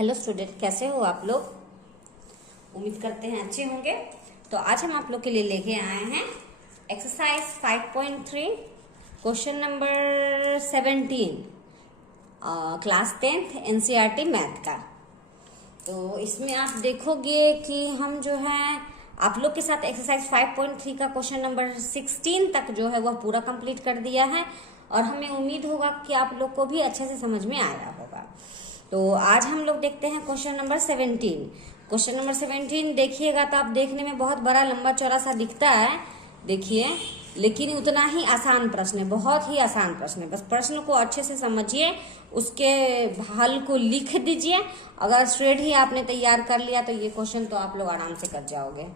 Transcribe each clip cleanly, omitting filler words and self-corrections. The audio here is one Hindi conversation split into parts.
हेलो स्टूडेंट, कैसे हो आप लोग। उम्मीद करते हैं अच्छे होंगे। तो आज हम आप लोग के लिए लेके आए हैं exercise 5.3 question number 17 class 10th NCERT math का। तो इसमें आप देखोगे कि हम जो है आप लोग के साथ एक्सरसाइज 5.3 का क्वेश्चन नंबर 16 तक जो है वह पूरा कंप्लीट कर दिया है और हमें उम्मीद होगा कि आप लोग को भी अच्छे से समझ में आया होगा। तो आज हम लोग देखते हैं क्वेश्चन नंबर 17। क्वेश्चन नंबर 17 देखिएगा तो आप देखने में बहुत बड़ा लंबा चौड़ा सा दिखता है, देखिए, लेकिन उतना ही आसान प्रश्न है, बहुत ही आसान प्रश्न है। बस प्रश्न को अच्छे से समझिए, उसके हल को लिख दीजिए। अगर स्ट्रेट ही आपने तैयार कर लिया तो ये क्वेश्चन तो आप लोग आराम से कर जाओगे।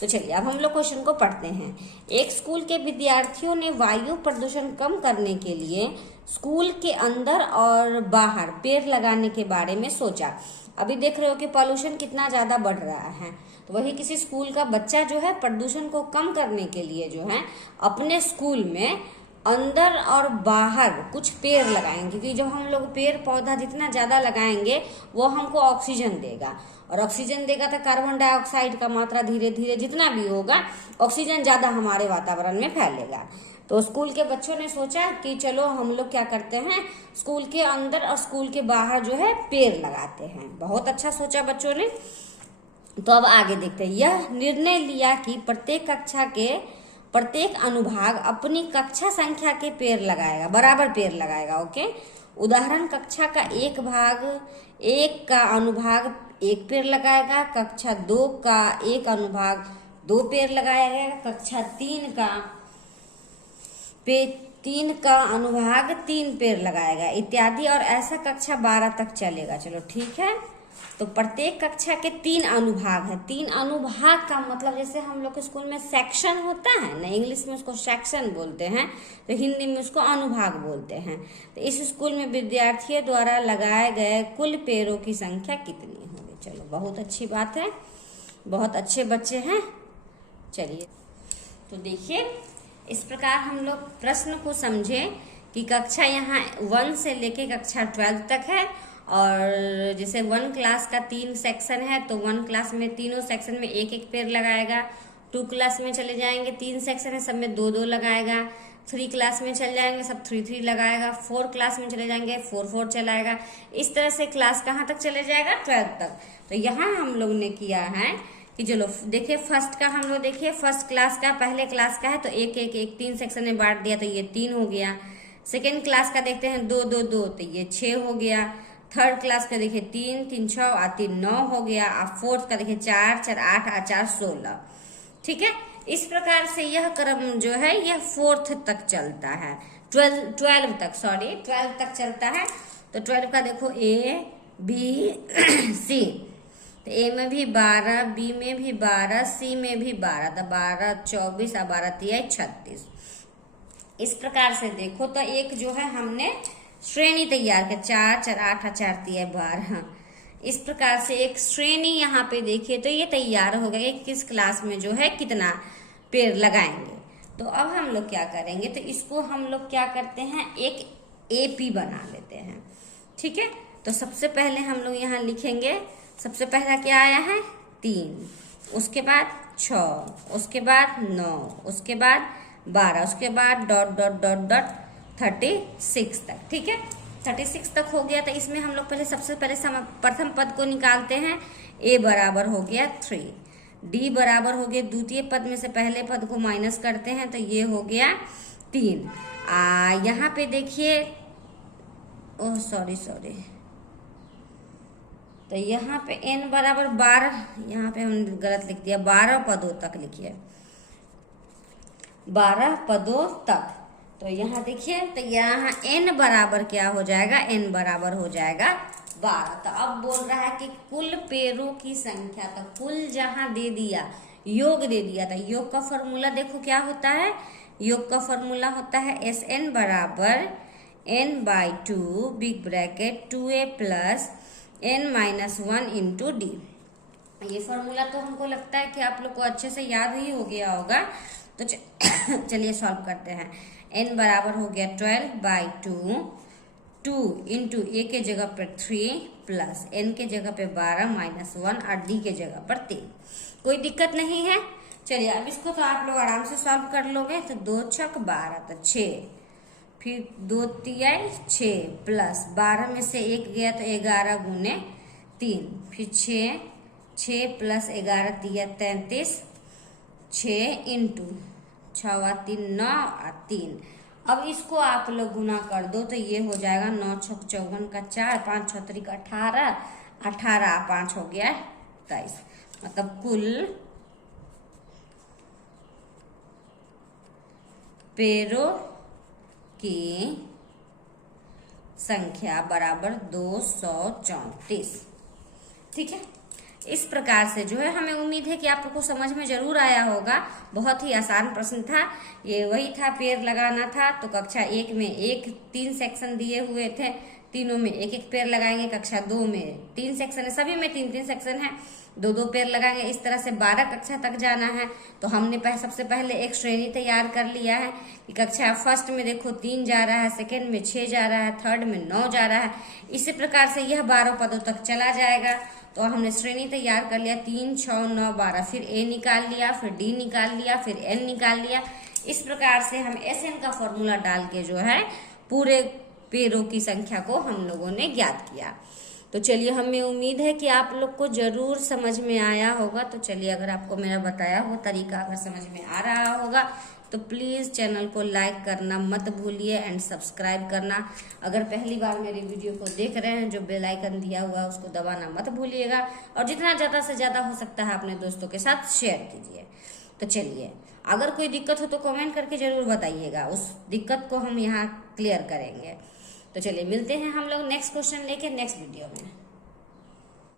तो चलिए अब हम लोग क्वेश्चन को पढ़ते हैं। एक स्कूल के विद्यार्थियों ने वायु प्रदूषण कम करने के लिए स्कूल के अंदर और बाहर पेड़ लगाने के बारे में सोचा। अभी देख रहे हो कि पॉल्यूशन कितना ज्यादा बढ़ रहा है, तो वही किसी स्कूल का बच्चा जो है प्रदूषण को कम करने के लिए जो है अपने स्कूल में अंदर और बाहर कुछ पेड़ लगाएंगे, क्योंकि जब हम लोग पेड़ पौधा जितना ज्यादा लगाएंगे वो हमको ऑक्सीजन देगा, और ऑक्सीजन देगा तो कार्बन डाइऑक्साइड का मात्रा धीरे धीरे जितना भी होगा ऑक्सीजन ज्यादा हमारे वातावरण में फैलेगा। तो स्कूल के बच्चों ने सोचा कि चलो हम लोग क्या करते हैं, स्कूल के अंदर और स्कूल के बाहर जो है पेड़ लगाते हैं। बहुत अच्छा सोचा बच्चों ने। तो अब आगे देखते हैं। यह निर्णय लिया कि प्रत्येक कक्षा के प्रत्येक अनुभाग अपनी कक्षा संख्या के पेड़ लगाएगा, बराबर पेड़ लगाएगा। ओके, उदाहरण कक्षा का एक भाग एक का अनुभाग एक पेड़ लगाएगा, कक्षा 2 का एक अनुभाग 2 पेड़ लगाएगा, कक्षा 3 का अनुभाग 3 पेड़ लगाएगा इत्यादि, और ऐसा कक्षा 12 तक चलेगा। चलो ठीक है। तो प्रत्येक कक्षा के 3 अनुभाग है। 3 अनुभाग का मतलब जैसे हम लोग के स्कूल में सेक्शन होता है ना, इंग्लिश में उसको सेक्शन बोलते हैं, तो हिंदी में उसको अनुभाग बोलते हैं। तो इस स्कूल में विद्यार्थियों द्वारा लगाए गए कुल पेड़ों की संख्या कितनी होगी। चलो बहुत अच्छी बात है, बहुत अच्छे बच्चे हैं। चलिए तो देखिए, इस प्रकार हम लोग प्रश्न को समझे कि कक्षा यहाँ 1 से लेके कक्षा 12 तक है, और जैसे 1 क्लास का 3 सेक्शन है तो 1 क्लास में तीनों सेक्शन में एक एक पेड़ लगाएगा। 2 क्लास में चले जाएंगे, 3 सेक्शन है, सब में 2-2 लगाएगा। 3 क्लास में चले जाएंगे, सब 3-3 लगाएगा। 4 क्लास में चले जाएंगे, 4-4 चलाएगा। इस तरह से क्लास कहाँ तक चले जाएगा, 12 तक। तो यहाँ हम लोग ने किया है कि चलो देखिए, फर्स्ट का हम लोग देखिए, फर्स्ट क्लास का पहले क्लास का है तो एक 3 सेक्शन में बांट दिया तो ये 3 हो गया। सेकेंड क्लास का देखते हैं 2-2-2 तो ये 6 हो गया। थर्ड क्लास का देखिए 3-3 6 और 3 9 हो गया। और फोर्थ का देखिए 4-4 8 और 4 16। ठीक है, इस प्रकार से यह क्रम जो है यह 4th तक चलता है, 12 तक चलता है। तो 12 का देखो A B C, तो A में भी 12, B में भी 12, C में भी 12, तो 12 24 और 12 3 36। इस प्रकार से देखो तो एक जो है हमने श्रेणी तैयार कर, 4-4 8 और 4 3 12। इस प्रकार से एक श्रेणी यहाँ पे देखिए तो ये तैयार हो गया कि किस क्लास में जो है कितना पेड़ लगाएंगे। तो अब हम लोग क्या करेंगे, तो इसको हम लोग क्या करते हैं, एक AP बना लेते हैं। ठीक है, तो सबसे पहले हम लोग यहाँ लिखेंगे, सबसे पहला क्या आया है 3, उसके बाद 6, उसके बाद 9, उसके बाद 12, उसके बाद डॉट डॉट डॉट डॉट 36 तक। ठीक है, 36 तक हो गया। तो इसमें हम लोग सबसे पहले प्रथम पद को निकालते हैं। A बराबर हो गया 3, D बराबर हो गया, द्वितीय पद में से पहले पद को माइनस करते हैं तो ये हो गया 3। यहाँ पे देखिए, ओह सॉरी, तो यहाँ पे n बराबर 12, यहाँ पे हम गलत लिख दिया, 12 पदों तक लिखिए, 12 पदों तक। तो यहाँ देखिए, तो यहाँ n बराबर क्या हो जाएगा, n बराबर हो जाएगा 12। तो अब बोल रहा है कि कुल पेड़ों की संख्या, तो कुल जहाँ दे दिया, योग दे दिया, तो योग का फॉर्मूला देखो क्या होता है, योग का फॉर्मूला होता है Sn बराबर n/2 big bracket 2a plus n-1 into D. ये फॉर्मूला तो हमको लगता है कि आप लोग को अच्छे से याद ही हो गया होगा। तो चलिए सॉल्व करते हैं। n बराबर हो गया 12/2 2 इंटू ए के जगह पर 3 प्लस n के जगह पे 12 माइनस 1 और d के जगह पर 3। कोई दिक्कत नहीं है। चलिए अब इसको तो आप लोग आराम से सॉल्व कर लोगे। तो 2 छक 12 तो 6, फिर 2 तिया 6 प्लस 12 में से 1 गया तो 11 गुने 3, फिर 6 प्लस 11 तिया 33, 6 इंटू 6 3 9 और 3। अब इसको आप लोग गुना कर दो तो ये हो जाएगा 9 छक 54 का 4, 5 छत्री का 18, 18 5 हो गया 23। मतलब कुल पेड़ों की संख्या बराबर 234। ठीक है, इस प्रकार से जो है हमें उम्मीद है कि आप लोग को समझ में जरूर आया होगा। बहुत ही आसान प्रश्न था ये, वही था पेड़ लगाना था। तो कक्षा 1 में 3 सेक्शन दिए हुए थे, तीनों में 1 पेड़ लगाएंगे। कक्षा 2 में 3 सेक्शन है, सभी में 3 सेक्शन है, 2 पेड़ लगाएंगे। इस तरह से 12 कक्षा तक जाना है। तो हमने सबसे पहले एक श्रेणी तैयार कर लिया है कि कक्षा फर्स्ट में देखो 3 जा रहा है, सेकेंड में 6 जा रहा है, थर्ड में 9 जा रहा है। इसी प्रकार से यह 12 पदों तक चला जाएगा। तो हमने श्रेणी तैयार कर लिया, 3 6 9 12, फिर ए निकाल लिया, फिर डी निकाल लिया, फिर एन निकाल लिया। इस प्रकार से हम SN का फॉर्मूला डाल के जो है पूरे पेड़ों की संख्या को हम लोगों ने ज्ञात किया। तो चलिए, हमें उम्मीद है कि आप लोग को जरूर समझ में आया होगा। तो चलिए, अगर आपको मेरा बताया हुआ तरीका अगर समझ में आ रहा होगा तो प्लीज़ चैनल को लाइक करना मत भूलिए एंड सब्सक्राइब करना। अगर पहली बार मेरे वीडियो को देख रहे हैं, जो बेल आइकन दिया हुआ है उसको दबाना मत भूलिएगा। और जितना ज़्यादा से ज़्यादा हो सकता है अपने दोस्तों के साथ शेयर कीजिए। तो चलिए, अगर कोई दिक्कत हो तो कमेंट करके ज़रूर बताइएगा, उस दिक्कत को हम यहाँ क्लियर करेंगे। तो चलिए, मिलते हैं हम लोग नेक्स्ट क्वेश्चन लेके नेक्स्ट वीडियो में।